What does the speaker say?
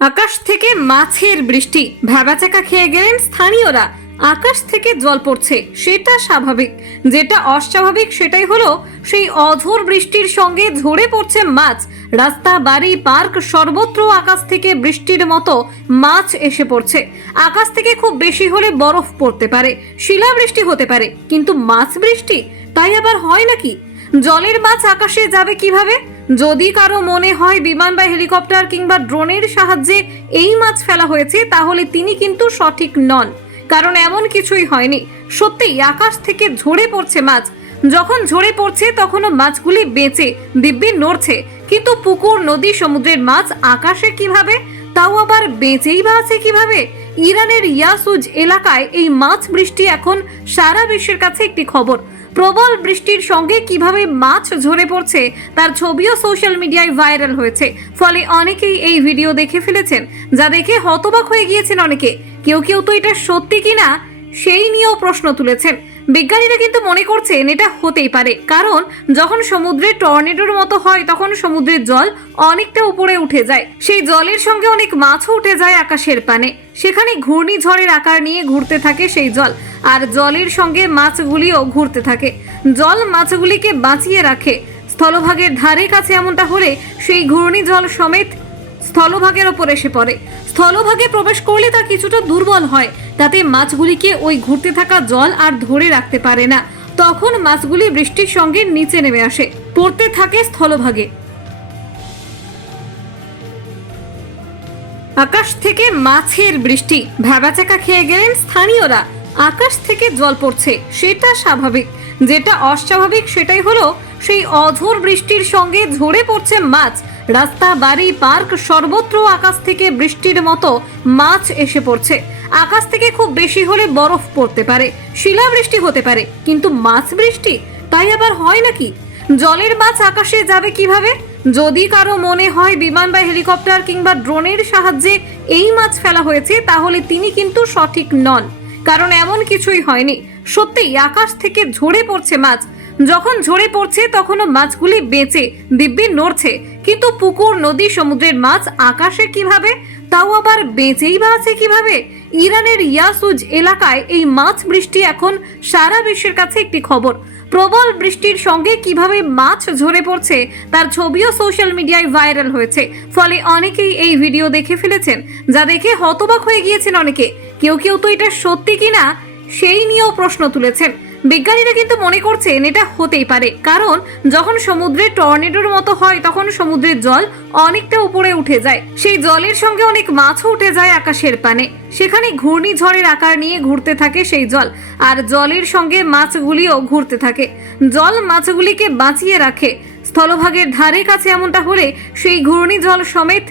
আকাশ থেকে মাছের বৃষ্টি। ভ্যাবাচাকা খেয়ে গেলেন স্থানীয়রা। আকাশ থেকে জল পড়ছে, সেটা স্বাভাবিক। যেটা অস্বাভাবিক, সেটাই হলো সেই অঝোর বৃষ্টির সঙ্গে ঝরে পড়ছে মাছ। রাস্তা, বাড়ি, পার্ক, সর্বত্র আকাশ থেকে বৃষ্টির মতো মাছ এসে পড়ছে। আকাশ থেকে খুব বেশি হলে বরফ পড়তে পারে শিলা বৃষ্টি হতে পারে। কিন্তু মাছ বৃষ্টি? তাই আবার হয় নাকি? জলের মাছ আকাশে যাবে কীভাবে? যদি কারও মনে হয় বিমান বা হেলিকপ্টার কিংবা ড্রোনের সাহায্যে এই মাছ ফেলা হয়েছে, তাহলে তিনি কিন্তু সঠিক নন। কারণ এমন কিছুই হয়নি। সত্যিই আকাশ থেকে ঝরে পড়ছে মাছ। যখন ঝরে পড়ছে, তখনও মাছগুলি বেঁচে, দিব্যি নড়ছে। কিন্তু পুকুর, নদী, সমুদ্রের মাছ আকাশে কীভাবে? তাও আবার বেঁচেই বা আছে কীভাবে? ইরানের ইয়াসুজ এলাকায় এই মাছ বৃষ্টি এখন সারা বিশ্বের কাছে একটি খবর। প্রবল বৃষ্টির সঙ্গে কীভাবে মাছ ঝরে পড়ছে তার ছবিও সোশ্যাল মিডিয়ায় ভাইরাল হয়েছে। ফলে অনেকেই এই ভিডিও দেখে ফেলেছেন, যা দেখে হতবাক হয়ে গিয়েছেন অনেকে। কেউ কেউ তো এটা সত্যি কিনা সেই নিয়েও প্রশ্ন তুলেছেন। বিজ্ঞানীরা কিন্তু মনে করছেন এটা হতেই পারে, কারণ যখন সমুদ্রে টর্নেডোর মতো হয় তখন সমুদ্রের জল অনেকটা উপরে উঠে যায়। সেই জলের সঙ্গে অনেক মাছও উঠে যায় আকাশের পানে। সেখানে ঘূর্ণিঝড়ের আকার নিয়ে ঘুরতে থাকে সেই জল। আর জলের সঙ্গে মাছগুলিও ঘুরতে থাকে। জল মাছগুলিকে বাঁচিয়ে রাখে। স্থলভাগের ধারে কাছে এমনটা হলে সেই ঘূর্ণিঝড় সমেত স্থলভাগের ওপর এসে পড়ে। স্থলভাগে প্রবেশ করলে তা কিছুটা দুর্বল হয়। তাতে মাছগুলিকে ওই ঘুরতে থাকা জল আর ধরে রাখতে পারে না। তখন মাছগুলি বৃষ্টির সঙ্গে নিচে নেমে আসে। পড়তে থাকে স্থলভাগে। আকাশ থেকে মাছের বৃষ্টি। ভ্যাবাচাকা খেয়ে গেলেন স্থানীয়রা। আকাশ থেকে জল পড়ছে, সেটা স্বাভাবিক। যেটা অস্বাভাবিক, সেটাই হলো সেই অঝোর বৃষ্টির সঙ্গে ঝরে পড়ছে মাছ। রাস্তা, বাড়ি, পার্ক, সর্বত্র আকাশ থেকে বৃষ্টির মতো মাছ এসে পড়ছে। আকাশ থেকে খুব বেশি হলে বরফ পড়তে পারে, শিলাবৃষ্টি হতে পারে, কিন্তু মাছ বৃষ্টি? তাই আবার হয় নাকি? জলের মাছ আকাশে যাবে কীভাবে? যদি কারও মনে হয় বিমান বা হেলিকপ্টার কিংবা ড্রোনের সাহায্যে এই মাছ ফেলা হয়েছে, তাহলে তিনি কিন্তু সঠিক নন। কারণ এমন কিছুই হয়নি। সত্যিই আকাশ থেকে ঝরে পড়ছে মাছ। যখন ঝরে পড়ছে, তখনও মাছগুলি বেঁচে, দিব্যি নড়ছে। কিন্তু পুকুর, নদী, সমুদ্রের মাছ আকাশে কীভাবে? তাও আবার বেঁচেই বা আছে কীভাবে? ইরানের ইয়াসুজ এলাকায় এই মাছ বৃষ্টি এখন সারা বিশ্বের কাছে একটি খবর। প্রবল বৃষ্টির সঙ্গে কীভাবে মাছ ঝরে পড়ছে, তার ছবিও সোশ্যাল মিডিয়ায় ভাইরাল হয়েছে। ফলে অনেকেই এই ভিডিও দেখে ফেলেছেন, যা দেখে হতবাক হয়ে গিয়েছেন অনেকে। কেউ কেউ তো এটা সত্যি কিনা সেই নিয়েও প্রশ্ন তুলেছেন। বিজ্ঞানীরা কিন্তু মনে করছেন এটা হতেই পারে। কারণ যখন সমুদ্রে টর্নেডোর মতো হয়, তখন সমুদ্রের জল অনেকটা উপরে উঠে যায়। সেই জলের সঙ্গে অনেক মাছও উঠে যায় আকাশের পানে। সেখানে ঘূর্ণিঝড়ের আকার নিয়ে ঘুরতে থাকে সেই জল। আর জলের সঙ্গে মাছগুলিও ঘুরতে থাকে। জল মাছগুলিকে বাঁচিয়ে রাখে। স্থলভাগের ধারে কাছে এমনটা হলে সেই ঘূর্ণিঝড় সমেত